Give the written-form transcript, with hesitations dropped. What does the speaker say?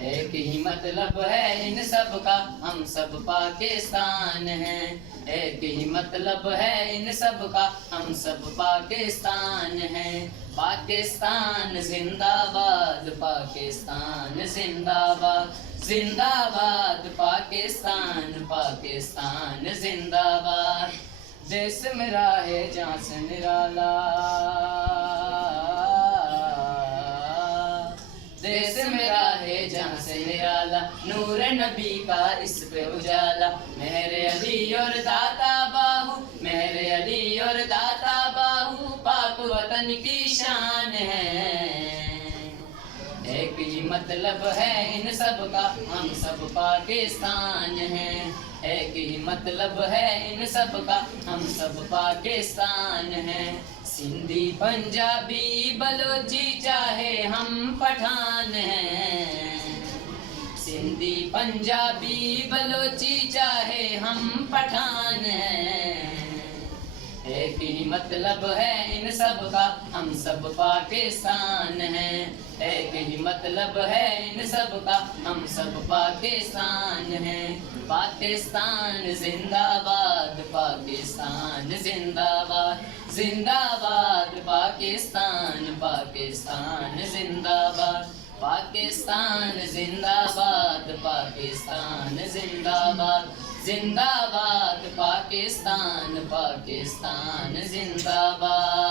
एक ही मतलब है इन सब का, हम सब पाकिस्तान हैं। एक ही मतलब है इन सब का, हम सब पाकिस्तान हैं। पाकिस्तान जिंदाबाद, पाकिस्तान जिंदाबाद, जिंदाबाद पाकिस्तान, पाकिस्तान जिंदाबाद। देश मेरा है जहाँ से निराला, देश मेरा है जहाँ से निराला, नूर नबी का इस पे उजाला। मेरे अली और दाता बाहू, मेरे अली और दाता बाहू, पाक वतन की शान है। एक ही मतलब है इन सब का, हम सब पाकिस्तान हैं। एक ही मतलब है इन सब का, हम सब पाकिस्तान हैं। सिंधी पंजाबी बलोची चाहे हम पठान हैं। सिंधी पंजाबी बलोची चाहे हम पठान हैं। एक ही मतलब है इन सब का, हम सब पाकिस्तान हैं। एक ही मतलब है इन सब का, हम सब पाकिस्तान हैं। पाकिस्तान जिंदाबाद, पाकिस्तान जिंदाबाद, जिंदाबाद पाकिस्तान, पाकिस्तान जिंदाबाद। पाकिस्तान जिंदाबाद, पाकिस्तान जिंदाबाद, जिंदाबाद पाकिस्तान, पाकिस्तान जिंदाबाद।